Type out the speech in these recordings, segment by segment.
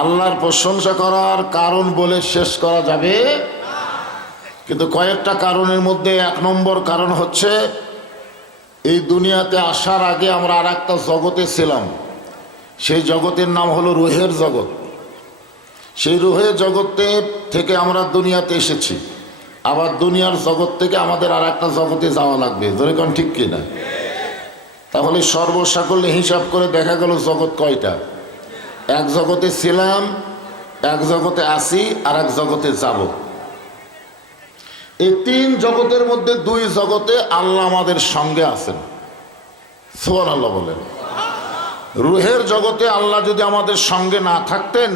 আল্লাহর প্রশংসা করার কারণ বলে শেষ করা যাবে, কিন্তু কয়েকটা কারণের মধ্যে এক নম্বর কারণ হচ্ছে এই দুনিয়াতে আসার আগে আমরা আর একটা জগতে ছিলাম। সেই জগতের নাম হলো রুহের জগৎ। সেই রুহের জগতে থেকে আমরা দুনিয়াতে এসেছি, আবার দুনিয়ার জগৎ থেকে আমাদের আর একটা জগতে যাওয়া লাগবে। ধরে কোন ঠিক কিনা? তাহলে সর্বসাকল্যে হিসাব করে দেখা গেল জগৎ কয়টা? এক জগতে ছিলাম, এক জগতে আসি, আর এক জগতে যাব। এই তিন জগতের মধ্যে দুই জগতে আল্লাহ আমাদের সঙ্গে আছেন। সুবহানাল্লাহ বলেন। রুহের জগতে আল্লাহ যদি আমাদের সঙ্গে না থাকতেন,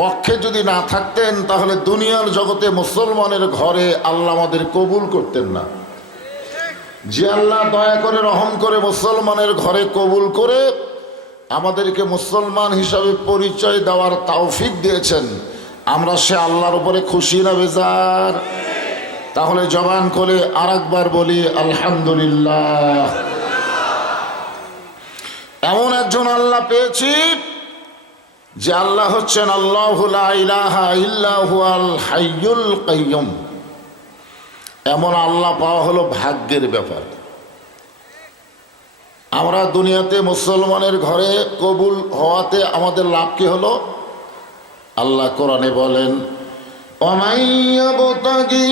পক্ষে যদি না থাকতেন, তাহলে দুনিয়ার জগতে মুসলমানের ঘরে আল্লাহ আমাদের কবুল করতেন না। যে আল্লাহ দয়া করে রহম করে মুসলমানের ঘরে কবুল করে আমাদেরকে মুসলমান হিসাবে পরিচয় দেওয়ার তৌফিক দিয়েছেন, আমরা সে আল্লাহর উপরে খুশি না বেজার? তাহলে জবান করে আরেকবার বলি আলহামদুলিল্লাহ। এমন একজন আল্লাহ পেয়েছি যে আল্লাহ হচ্ছেন আল্লাহু লা ইলাহা ইল্লা হুয়াল হাইয়ুল কাইয়ুম। এমন আল্লাহ পাওয়া হলো ভাগ্যের ব্যাপার। আমরা দুনিয়াতে মুসলমানের ঘরে কবুল হওয়াতে আমাদের লাভ কি হলো? আল্লাহ কোরআনে বলেন, ওয়ামাইয়াবতাগি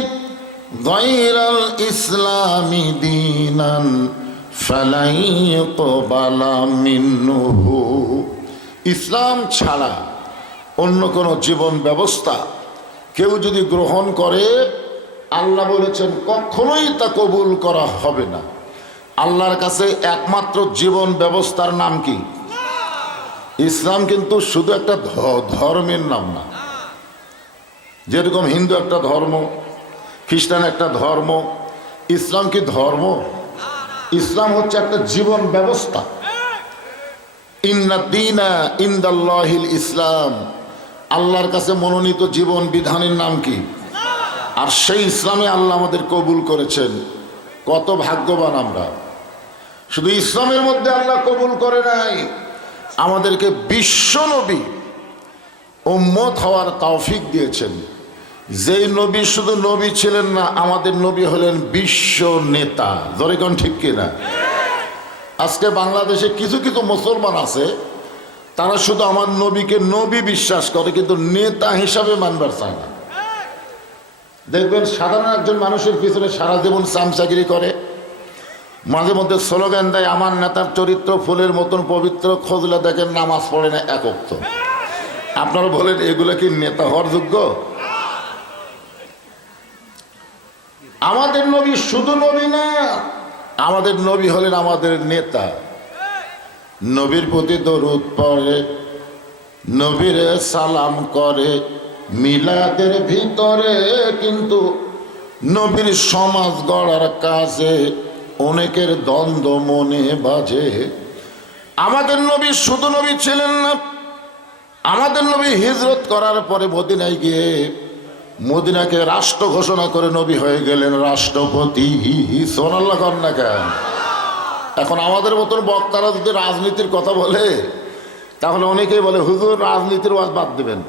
গায়রাল ইসলামি দীনান ফালাই ইউকবালা মিনহু। ইসলাম ছাড়া অন্য কোনো জীবন ব্যবস্থা কেউ যদি গ্রহণ করে, আল্লাহ বলেছেন কখনোই তা কবুল করা হবে না। আল্লাহর কাছে একমাত্র জীবন ব্যবস্থার নাম কি? ইসলাম। কিন্তু শুধু একটা ধর্মের নাম না। যেরকম হিন্দু একটা ধর্ম, খ্রিস্টান একটা ধর্ম, ইসলাম কি ধর্ম? ইসলাম হচ্ছে একটা জীবন ব্যবস্থা। ইন্নাদ দীনা ইনদাল্লাহিল ইসলাম। আল্লাহর কাছে মনোনীত জীবন বিধানের নাম কি? আর সেই ইসলামে আল্লাহ আমাদের কবুল করেছেন। কত ভাগ্যবান আমরা! শুধু ইসলামের মধ্যে আল্লাহ কবুল করে নাই, আমাদেরকে বিশ্ব নবী উম্মত হওয়ার তৌফিক দিয়েছেন। যেই নবী শুধু নবী ছিলেন না, আমাদের নবী হলেন বিশ্ব নেতা। ধরে কোন ঠিক কিনা? আজকে বাংলাদেশে কিছু কিছু মুসলমান আছে, তারা শুধু আমার নবীকে নবী বিশ্বাস করে, কিন্তু নেতা হিসাবে মানবার চায় না। দেখবেন সাধারণ একজন মানুষের পিছনে সারা জীবন চামচাগিরি করে, মাঝে মধ্যে স্লোগান দেয়, আমার নেতার চরিত্র ফুলের মতন পবিত্র, খোঁজলে দেখেন নামাজ পড়ে না এক ওয়াক্ত। আপনারা বলেন এগুলো কি নেতা হওয়ার যোগ্য? আমাদের নবী শুধু নবী না, আমাদের নবী হলেন আমাদের নেতা। নবীর প্রতি দরুদ পড়ে, নবীরে সালাম করে মিলাদের ভিতরে, কিন্তু নবীর সমাজ গড়ার কাজে অনেকের দ্বন্দ্ব মনে বাজে। আমাদের নবী শুধু নবী ছিলেন না, আমাদের নবী হিজরত করার পরে মদিনায় গিয়ে মদিনাকে রাষ্ট্র ঘোষণা করে নবী হয়ে গেলেন রাষ্ট্রপতি। সুবহানাল্লাহ কর না কেন? এখন আমাদের মতন বক্তারা যদি রাজনীতির কথা বলে, তাহলে অনেকেই বলে হুজুর রাজনীতির ওয়াজ বাদ দেবেন।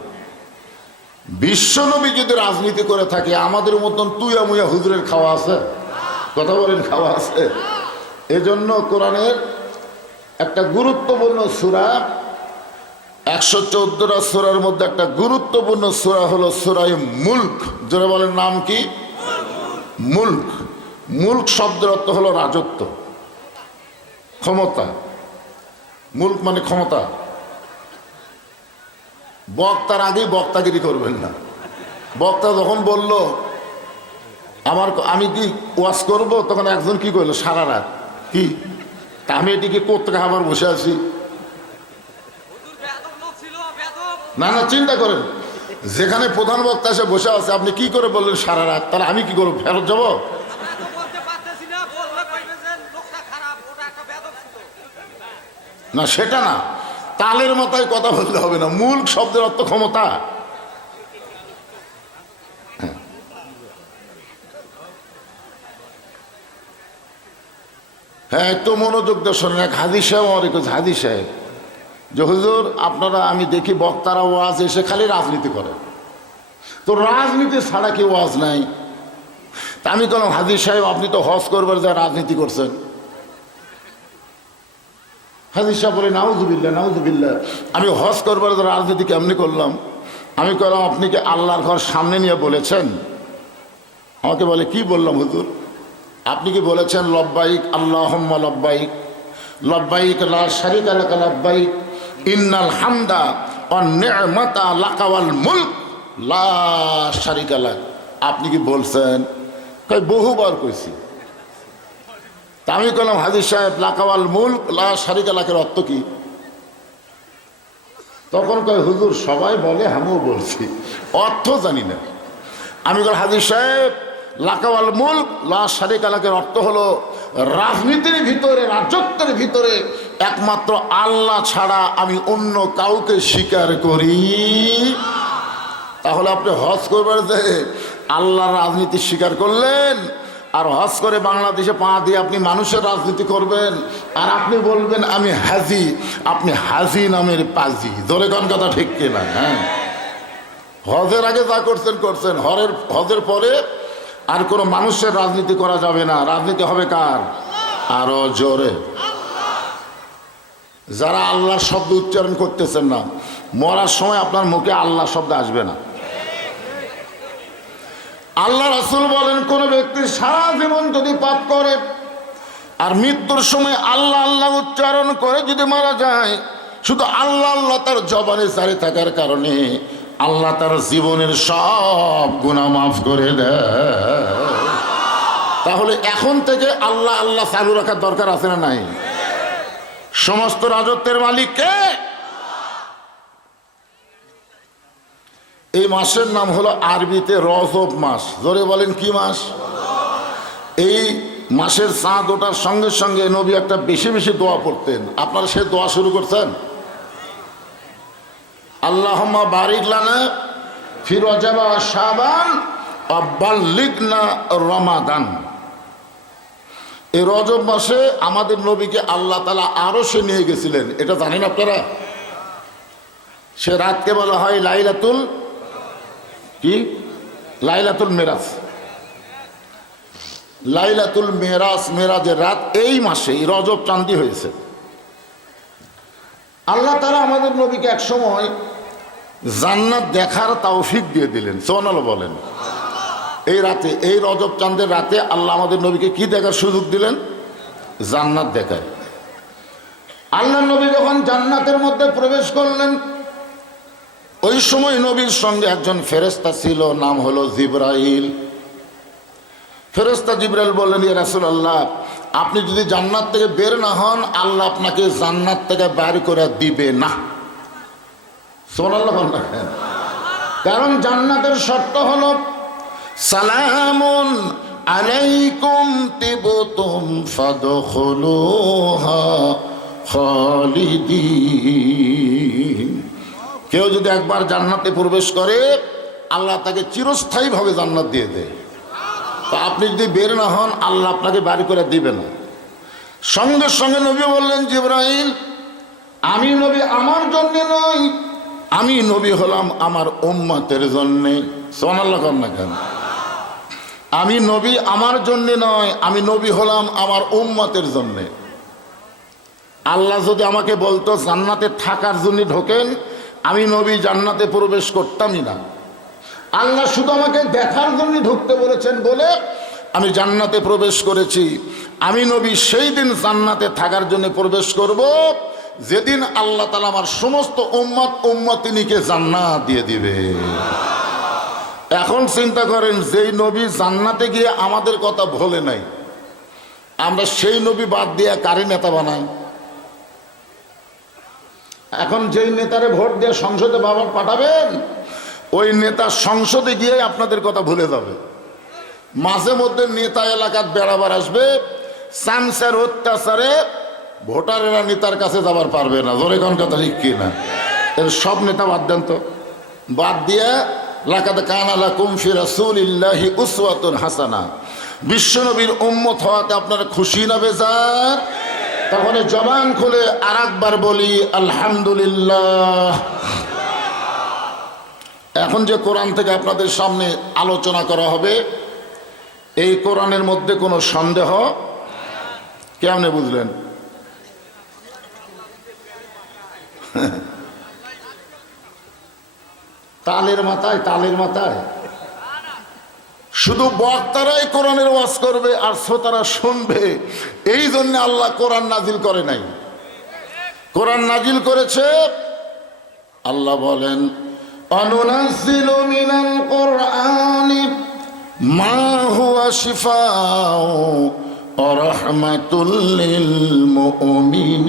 বিশ্বনবী যদি রাজনীতি করে থাকে, আমাদের মতন তুইয়া মুয়া হুজুরের খাওয়া আছে? কথা বলেন, খাওয়া আছে? এজন্য কোরআনের একটা গুরুত্বপূর্ণ সূরা, 114টা সূরার মধ্যে একটা গুরুত্বপূর্ণ সূরা হলো সূরা মুলক। জোরে বলেন, নাম কি? মুলক। মুলক শব্দের অর্থ হলো রাজত্ব, ক্ষমতা। মুলক মানে ক্ষমতা। বক্তার আগেই বক্তাগিরি করবেন না। বক্তা যখন বলল আমি কি ওয়াজ করব, তখন একজন কি করলো সারা রাত, কি আমি এটিকে করতে আবার বসে আছি। না না, চিন্তা করেন, যেখানে প্রধান বক্তা এসে বসে আছে, আপনি কি করে বললেন সারা রাত? তাহলে আমি কি করবো, ফেরত যাবো? না, সেটা না, তালের মাথায় কথা বলতে হবে না। মূল শব্দের অর্থ ক্ষমতা। হ্যাঁ, একটু মনোযোগ দিয়ে শোনেন। এক হাদিস সাহেব আমার একটু, হাদিস সাহেব যে হুজুর আপনারা আমি দেখি বক্তারা ওয়াজ এসে খালি রাজনীতি করে, তো রাজনীতি ছাড়া কি ওয়াজ নাই? তা আমি বললাম হাজির সাহেব আপনি তো হজ করবার যা রাজনীতি করছেন। হাজির সাহেব বলে নাউজুবিল্লাহ নাউজুবিল্লাহ, আমি হজ করবার রাজনীতি কেমনি করলাম? আমি বললাম আপনি কি আল্লাহর ঘর সামনে নিয়ে বলেছেন? আমাকে বলে কি বললাম হুজুর? আপনি কি বলেছেন লব্বাইক আল্লাহুম্মা লব্বাইক লব্বাইক লা শারীকা লাকা লব্বাইক ইন্নাল হামদা ওয়ান নি'মাতা লাকা ওয়াল মুলক লা শারীকা লাক? আপনি কি বলছেন? কই বহুবার কইছি। তা আমি বললাম হাজির সাহেব লাকা ওয়াল মুলক লা শারীকা লাকের অর্থ কি? তখন কয় হুজুর সবাই বলে আমিও বলছি, অর্থ জানি না। আমি বললাম হাজির সাহেব লাকা ওয়াল মুলক লা শারীকা লাকের অর্থ হলো রাজনীতির ভিতরে রাজত্বের ভিতরে একমাত্র আল্লাহ ছাড়া আমি অন্য কাউকে স্বীকার করি। তাহলে আপনি হজ করবার যে আল্লাহর রাজনীতি স্বীকার করলেন, আর হজ করে বাংলাদেশে পা দিয়ে আপনি মানুষের রাজনীতি করবেন, আর আপনি বলবেন আমি হাজি। আপনি হাজি নামের পাজি। জোরে কোন কথা ঠিক কিনা? হ্যাঁ, হজের আগে যা করছেন করছেন, হজের পরে আর কোনো মানুষের রাজনীতি করা যাবে না। রাজনীতি হবে কার? আরো জোরে। যারা আল্লাহ শব্দ উচ্চারণ করতেছেন না, মরার সময় আপনার মুখে আল্লাহ শব্দ আসবে না। আল্লাহ রাসূল বলেন কোন ব্যক্তি সারা জীবন যদি পাপ করে আর মৃত্যুর সময় আল্লাহ আল্লাহ উচ্চারণ করে যদি মারা যায়, শুধু আল্লাহ আল্লাহ তার জবানে জারি থাকার কারণে আল্লাহ তার জীবনের সব গুনাহ মাফ করে দেয়। তাহলে এখন থেকে আল্লাহ আল্লাহ চালু রাখার দরকার আছে না নাই? সমস্ত রাজত্বের মালিক কে? এই মাসের নাম হলো আরবিতে রজব মাস। জোরে বলেন কি মাস? এই মাসের চাঁদ ওঠার সঙ্গে সঙ্গে নবী একটা বেশি বেশি দোয়া পড়তেন। আপনারা সে দোয়া শুরু করছেন? আল্লাহুম্মা বারিক লানা ফি রজব ওয়া শাবান ওয়া বাল্লিগনা রমাদান। এই রজব মাসে আমাদের নবীকে আল্লাহ তাআলা আরশে নিয়ে গেছিলেন, এটা জানেন আপনারা? সে রাতকে বলা হয় লাইলাতুল কি? লাইলাতুল মেরাজ। লাইলাতুল মেরাজ, মেরাজের রাত এই মাসে এই রজব চাঁদি হয়েছে। আল্লাহ তাআলা আমাদের নবীকে এক সময় জান্নাত দেখার তৌফিক দিয়ে দিলেন। সুবহানাল্লাহ বলেন। এই রাতে, এই রজব চাঁদের রাতে আল্লাহ আমাদের নবীকে কি দেখার সুযোগ দিলেন? জান্নাত দেখায়। আল্লাহ নবী যখন জান্নাতের মধ্যে প্রবেশ করলেন, ওই সময় নবীর সঙ্গে একজন ফেরেশতা ছিল, নাম হলো জিবরাইল। ফেরেশতা জিবরাইল বললেন, ইয়া রাসূলুল্লাহ, আপনি যদি জান্নাত থেকে বের না হন, আল্লাহ আপনাকে জান্নাত থেকে বের করে দিবে না। সুবহানাল্লাহ বলেন। কারণ জান্নাতের শর্ত হলো সালামুন আলাইকুম তিবতুম ফাদখুলুহা খালিদিন। কেউ যদি একবার জান্নাতে প্রবেশ করে, আল্লাহ তাকে চিরস্থায়ীভাবে জান্নাত দিয়ে দেয়। তো আপনি যদি বের না হন, আল্লাহ আপনাকে বাড়ি করে দিবে না। সঙ্গে সঙ্গে নবী বললেন, জিবরাইল, আমি নবী আমার জন্য নই, আমি নবী হলাম আমার উম্মতের জন্যে। সুবহানাল্লাহ না কেন? আমি নবী আমার জন্য নয়, আমি নবী হলাম আমার উম্মতের জন্যে। আল্লাহ যদি আমাকে বলতো জান্নাতে থাকার জন্য ঢোকেন, আমি নবী জান্নাতে প্রবেশ করতামই না। আল্লাহ শুধু আমাকে দেখার জন্য ঢুকতে বলেছেন বলে আমি জান্নাতে প্রবেশ করেছি। আমি নবী সেই দিন জান্নাতে থাকার জন্য প্রবেশ করব যেদিন আল্লাহ তাআলা আমার সমস্ত উম্মত উম্মতিনীকে জান্নাত দিয়ে দিবে। এখন চিন্তা করেন, যেই নবী জান্নাতে গিয়ে আমাদের কথা ভোলে নাই, আমরা সেই নবী বাদ দিয়ে কারি নেতা বানাই। এখন যেই নেতারে ভোট দিয়ে সংসদে বাবার পাঠাবেন, ওই নেতা সংসদে গিয়ে আপনাদের কথা ভুলে যাবে। মাঝে মধ্যে নেতা এলাকার বেড়াবার আসবে, চামচার অত্যাচারে ভোটারেরা নেতার কাছে যাবার পারবে না। জোরে কোন কথা ঠিক কিনা? এর সব নেতা বাদ দেন তো, বাদ দিয়ে লাকাদ কানা লাকুম ফি রাসূলিল্লাহি উসওয়াতুন হাসানা। বিশ্বনবীর উম্মত হওয়াতে আপনারা খুশি না বেজার? তাহলে জবান খুলে আর একবার বলি আলহামদুলিল্লাহ। এখন যে কোরআন থেকে আপনাদের সামনে আলোচনা করা হবে, এই কোরআনের মধ্যে কোনো সন্দেহ কেমনে বুঝলেন? তালের মাথায় শুধু বক্তারাই কোরআনের ওয়াজ করবে আর শ্রোতারা শুনবে, এই জন্য আল্লাহ কোরআন নাজিল করে নাই। কোরআন নাজিল করেছে, আল্লাহ বলেন অনুনাজ্জিলু মিনাল কুরআনি মা হুয়া শিফাউ ওয়া রাহমাতুল লিল মুমিনিন।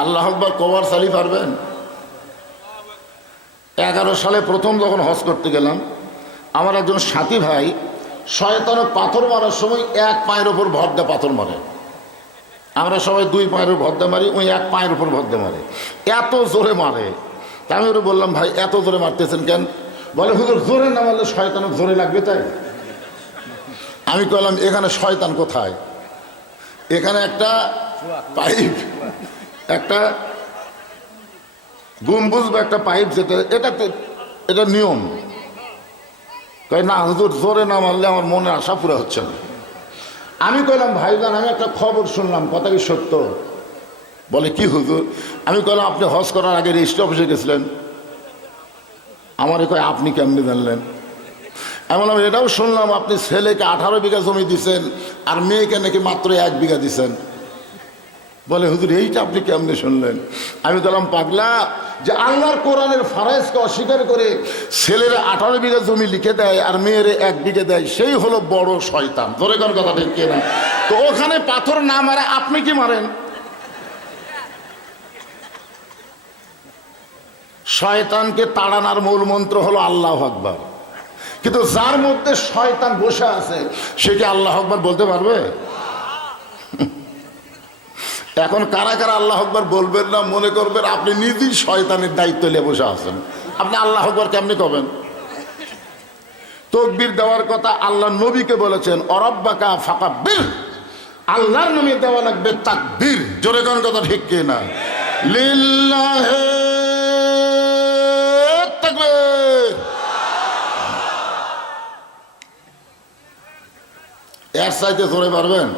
আল্লাহু আকবার কবার সালি পারবেন? 11 সালে প্রথম যখন হজ করতে গেলাম, আমার একজন সাথী ভাই শয়তানে পাথর মারার সময় এক পায়ের ওপর ভর দিয়ে পাথর মারে। আমরা সবাই 2 পায়ের ভর দিয়ে মারি, ওই এক পায়ের উপর ভর দিয়ে মারে, এত জোরে মারে। তা আমি ওরা বললাম, ভাই এত জোরে মারতেছেন কেন? বলে হুজুর জোরে না মারলে শয়তানের জোরে লাগবে তাই। আমি বললাম এখানে শয়তান কোথায়? এখানে একটা পাইপ, একটা গম্বুজ বা একটা পাইপ, যেটা এটা নিয়ম। কয় না হুজুর জোরে না মারলে আমার মনে আশা পুরো হচ্ছে না। আমি কইলাম ভাইজান আমি একটা খবর শুনলাম, কথা কি সত্য? বলে কি হুজুর? আমি কইলাম আপনি হজ করার আগে রেজিস্ট্রি অফিসে গেছিলেন। আমারে কয় আপনি কেমনি জানলেন? আমি বললাম এটাও শুনলাম আপনি ছেলেকে 18 বিঘা জমি দিছেন আর মেয়েকে নাকি মাত্র 1 বিঘা দিছেন। বলে হুজুর এইটা আপনি কেমনে শুনলেন? আমি বললাম পাগলা, যে আল্লাহর কোরআনের ফারাইজকে অস্বীকার করে ছেলেরা 18 বিঘা জমি লিখে দেয় আর মেয়েরে 1 বিঘা দেয়, সেই হলো বড় শয়তান। ধরে কোন কথা ঠিক কিনা? তো ওখানে পাথর না মারে আপনি কি মারেন? শয়তানকে তাড়ানোর মূল মন্ত্র হলো আল্লাহু আকবার। কিন্তু যার মধ্যে শয়তান বসে আছে সে কি আল্লাহু আকবার বলতে পারবে? এখন কারা কারা আল্লাহু আকবার বলবেন না মনে করবেন আপনি নিজেই শয়তানের দায়িত্ব নিয়ে বসে আছেন। আপনি আল্লাহু আকবার কেমনি করবেন? তাকবীর দেওয়ার কথা আল্লাহ নবীকে বলেছেন, অরাব্বাকা ফাকাব্বির, আল্লাহর নামে দেওয়া লাগবে তাকবীর। জোরে কোন কথা ঠিক কি না? লিল্লাহি তাকবীর। এর চাইতে জোরে পারবেন?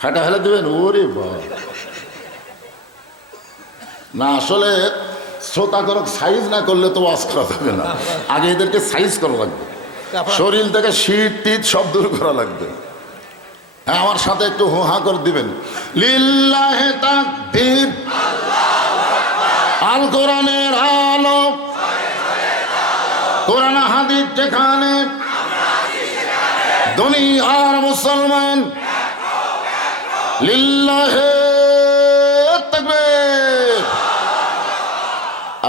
ফাটা ফেলে দেবেন? ওরে বাবা না, আসলে শ্রোতা করক সাইজ না করলে তো ওয়াজ করা যাবে না। আগে এদেরকে সাইজ করা লাগবে, শরীর থেকে শীত টিট সব দূর করা লাগবে। হ্যাঁ, আমার সাথে একটু হুহা করে দিবেন। লিল্লাহি তাকবীর, আল কোরআনের আলো, কোরআন হাদিস যেখানে, দুনিয়ার মুসলমান লিল্লাহি তাকবীর।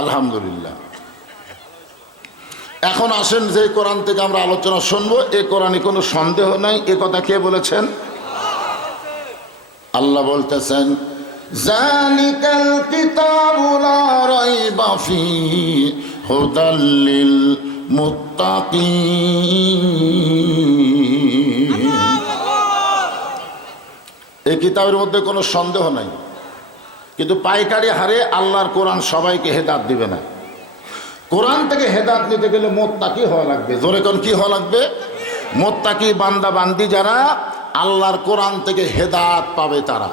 আলহামদুলিল্লাহ। এখন আসেন যে কোরআন থেকে আমরা আলোচনা শুনবো, এই কোরআনে কোনো সন্দেহ নাই। এ কথা কে বলেছেন? আল্লাহ বলতেছেন, যালিকাল কিতাবু লা রাইবা ফীহি হুদাল লিল মুত্তাকিন। এই কিতাবের মধ্যে কোনো সন্দেহ নাই, কিন্তু পাইকারি হারে আল্লাহর কোরআন সবাইকে হেদায়েত দিবে না। কোরআন থেকে হেদায়েত নিতে গেলে মুত্তাকি হওয়া লাগবে। জোরে কোন কি হওয়া লাগবে? মুত্তাকি বান্দা বান্দি যারা আল্লাহর কোরআন থেকে হেদায়েত পাবে তারা।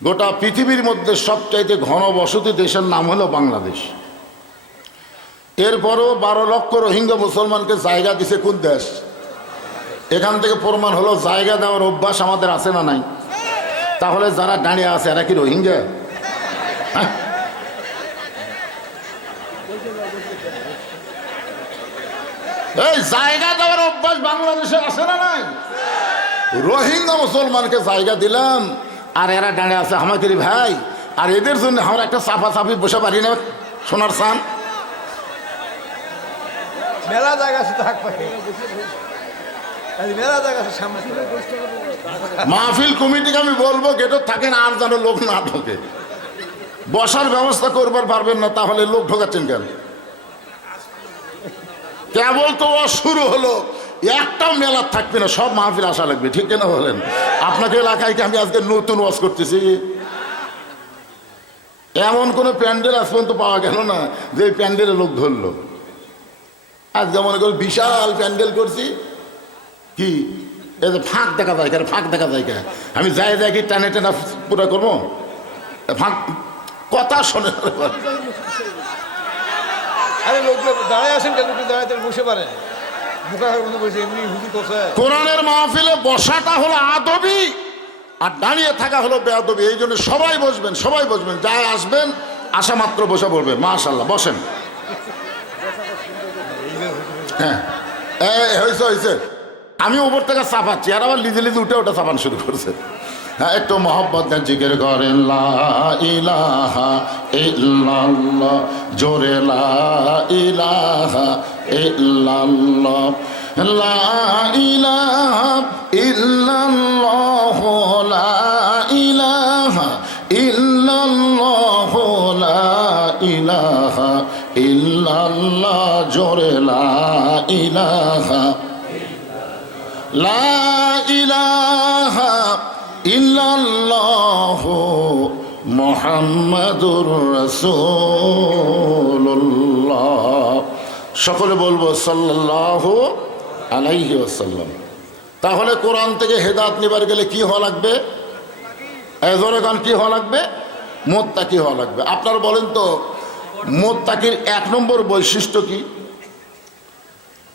গোটা পৃথিবীর মধ্যে সবচাইতে ঘনবসতি দেশের নাম হলো বাংলাদেশ। এরপরও 12 লক্ষ রোহিঙ্গা মুসলমানকে জায়গা দিছে কোন দেশ? এখান থেকে প্রমাণ হলো জায়গা দেওয়ার অভ্যাস আমাদের আছে না নাই? তাহলে যারা দাঁড়িয়ে আছে এরা কি রোহিঙ্গা? হ্যাঁ, এই জায়গা দেওয়ার অভ্যাস বাংলাদেশে আছে না নাই? রোহিঙ্গা মুসলমানকে জায়গা দিলাম আর এরা দাঁড়িয়ে আছে আমাদের ভাই, আর এদের জন্য আমরা একটা চাপা চাপি বসে পারি না। সোনার সান মেলা জায়গা মাহফিল কমিটিকে আমি বলবো গেটে থাকেন আর যেন লোক না ঢোকে, বসার ব্যবস্থা করবার পারবেন না, তাহলে লোক ঢোকাচ্ছেন কেন? কেবল তো শুরু হলো, একটা মেলা থাকবে না, সব মাহফিল আসা লাগবে, ঠিক না বলেন? আপনাকে এলাকায় কি আমি আজকে নতুন ওয়াজ করতেছি? এমন কোনো প্যান্ডেল আজ পর্যন্ত পাওয়া গেল না যে প্যান্ডেলে লোক ধরলো। আজ যেমন করে বিশাল প্যান্ডেল করছি, কি এই যে ফাঁক দেখা যায়, ফাঁক দেখা যায়, আমি যাই যাই কি টানে টানা পুরো করবো, ফাঁক কথা শোনে। আরে লোক দাঁড়ায় আসেন কেন? দাঁড়াতে বসে পারেন, কোরআনের মাহফিলে বসাটা হলো আদবি আর দাঁড়িয়ে থাকা হলো বেয়াদবি। এই জন্য সবাই বসবেন, সবাই বসবেন, যাই আসবেন আসা মাত্র বসে পড়বেন। মাশাআল্লাহ, বসেন। হ্যাঁ, হয়েছে হয়েছে, আমি উপর থেকে চাপাচ্ছি, আর আবার লিজে লিজে উঠে ওটা চাপান শুরু করছে। হ্যাঁ, একটু মহব্বত জিকির করেন, লা ইলাহা ইল্লাল্লাহ, জোরে লা ইলাহা ইল্লাল্লাহ, লা ইলাহা ইল্লাল্লাহ, লা ইলাহা ইল্লাল্লাহ, লা ইলাহা ইল্লাল্লাহ, জোরে লা ইলাহা, লা ইলাহা ইল্লাল্লাহ মুহাম্মাদুর রাসূলুল্লাহ। সকলে বলবো সাল্লাল্লাহু আলাইহি ওয়াসাল্লাম। তাহলে কোরআন থেকে হেদায়েত নিবার গেলে কি হওয়া লাগবে? জোরে গান, কি হওয়া লাগবে? মুত্তাকি হওয়া লাগবে। আপনারা বলেন তো, মুত্তাকির 1 নম্বর বৈশিষ্ট্য কি?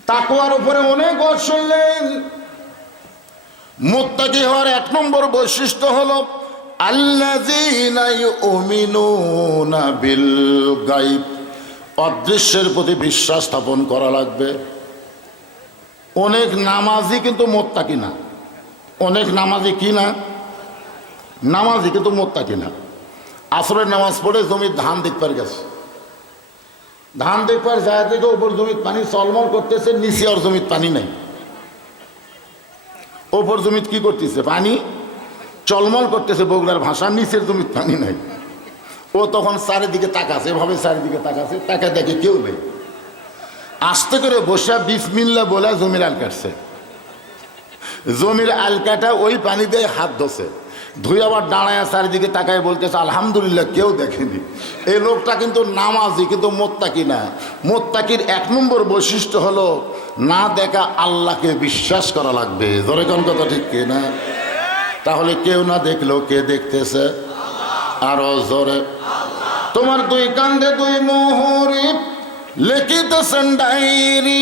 তাকওয়ার উপরে অনেক ওয়াজ শুনলেন। মুত্তাকি হওয়ার 1 নম্বর বৈশিষ্ট্য হলো আল্লাযীনা ইউমিনুনা বিল গায়ব, অদৃশ্যের প্রতি বিশ্বাস স্থাপন করা লাগবে। অনেক নামাজি কিন্তু মুত্তাকি না, অনেক নামাজি কি না? নামাজি কিন্তু মুত্তাকি না। আসরের নামাজ পড়ে জমির ধান দেখবার গেছে, ধান দেখবার যায় থেকে উপর জমির পানি চলমল করতেছে, নিচে আর জমির পানি নাই। ওপর জমিত কি করতেছে? পানি চলমল করতেছে, বগুড়ার ভাষা, নিচের জমির পানি নাই। ও তখন চারিদিকে তাকাছে, এভাবে চারিদিকে তাকাছে, তাকে দেখে কেউ নেই। আস্তে করে বসে বিসমিল্লাহ বলে জমির আল কাটছে। জমির আল কাটা ওই পানি দিয়ে হাত ধোছে, ধুয়ে আবার দাঁড়ায় চারিদিকে তাকায় বলতেছে আলহামদুলিল্লাহ, কেউ দেখেনি। এই লোকটা কিন্তু নামাজি, কিন্তু মোত্তাকি না। মোত্তাকির 1 নম্বর বৈশিষ্ট্য হলো না দেখা আল্লাহকে বিশ্বাস করা লাগবে। জোরে কোন কথা, ঠিক কি না? তাহলে কেউ না দেখলেও কে দেখতেছে? আরো জোরে। তোমার 2 কান্দে 2 মোহরি, লিখিতেছেন ডায়েরি,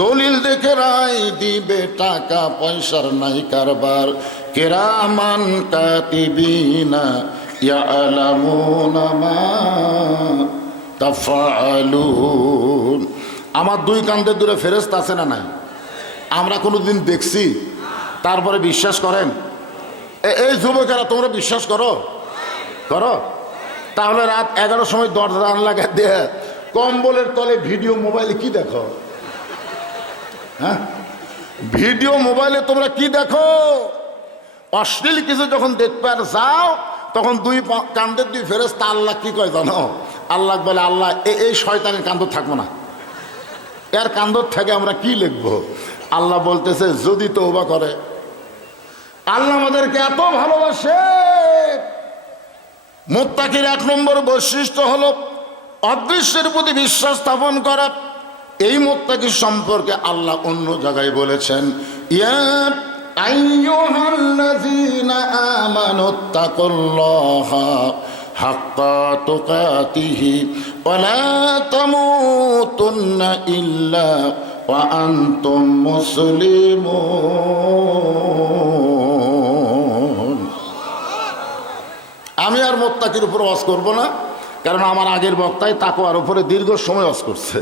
দলিল দেখে রায় দিবে, টাকা পয়সার নাই কারবার, কিরামান কাতিবিনা ইয়ালামুনা মা তাফআলুন। আমার 2 কান্দে 2 ফেরেশতা আছে না নাই? আমরা কোনোদিন দেখছি? তারপরে বিশ্বাস করেন? এই যুবকেরা, তোমরা বিশ্বাস করো? করো? তাহলে রাত 11টার সময় দরজা লাগা দিয়ে কম্বলের তলে ভিডিও মোবাইলে কি দেখো? হ্যাঁ, ভিডিও মোবাইলে তোমরা কি দেখো? অশ্লীল কিছু যখন দেখতে আর যাও, তখন 2 কান্দের 2 ফেরেশতা আল্লাহ কি কয় জানো? আল্লাহ বলে, আল্লাহ এই শয়তানের কান্দ থাকবো না, এর কান্দর থেকে আমরা কি লিখবো? আল্লাহ বলতেছে যদি তওবা করে। আল্লাহ আমাদেরকে এত ভালোবাসে। মুত্তাকির 1 নম্বর বৈশিষ্ট্য হলো অদৃশ্যের প্রতি বিশ্বাস স্থাপন করা। এই মুত্তাকি সম্পর্কে আল্লাহ অন্য জায়গায় বলেছেন, ইয়া আইয়ুহাল্লাযীনা আমানুত্তাকুল্লাহা হাক্কা তুকাতিহি ওয়া লা তামুতুন্না ইল্লা ওয়া আনতুম মুসলিমুন। আমি আর মুত্তাকির উপর ওয়াজ করব না, কারণ আমার আগের বক্তায় তাকওয়ার উপরে দীর্ঘ সময় ওয়াজ করছে।